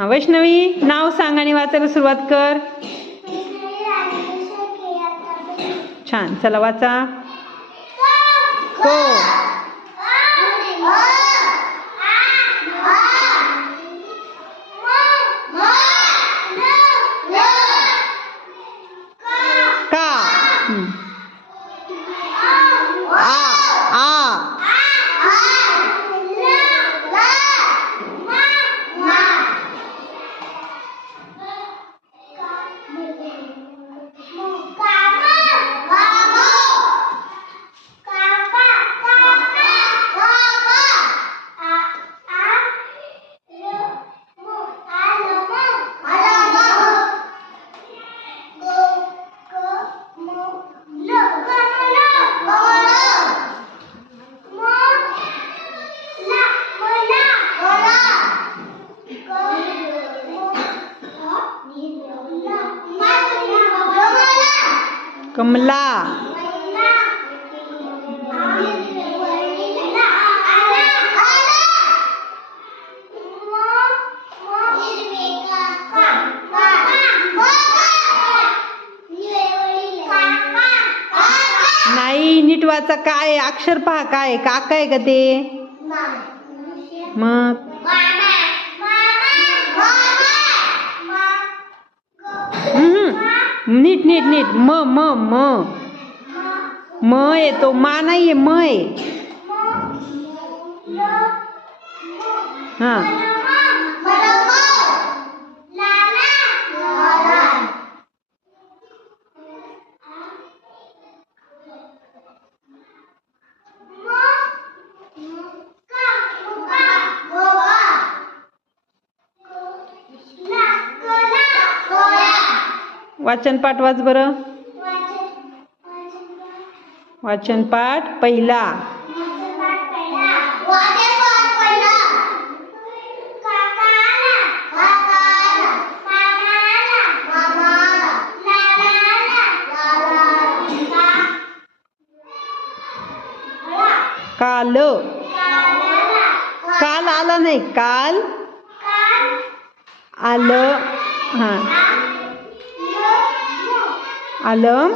हा वैष्णवी नाव सांग आणि वाचायला सुरुवात कर. छान, चला वाचा. को का कमला नाही, नीट वाचा. काय अक्षर पहा, काय काका आहे का ते? मग नीट नीट नीट. म म म म येतो, मा नाहीये, म आहे. हा वाचन पाठ वाच बरं. वाचन पाठ पहिला. काल, काल आला नाही, काल आलं. हा आलम.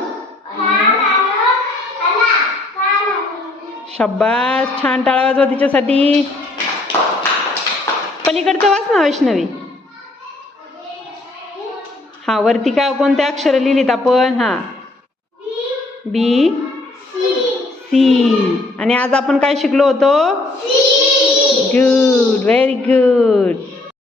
शब्बास, छान, टाळा वाजवा तिच्यासाठी. पलीकडचं वाच ना वैष्णवी. हा वरती काय कोणत्या अक्षर लिहिलीत आपण? हा बी सी. आणि आज आपण काय शिकलो होतो? Good, very good.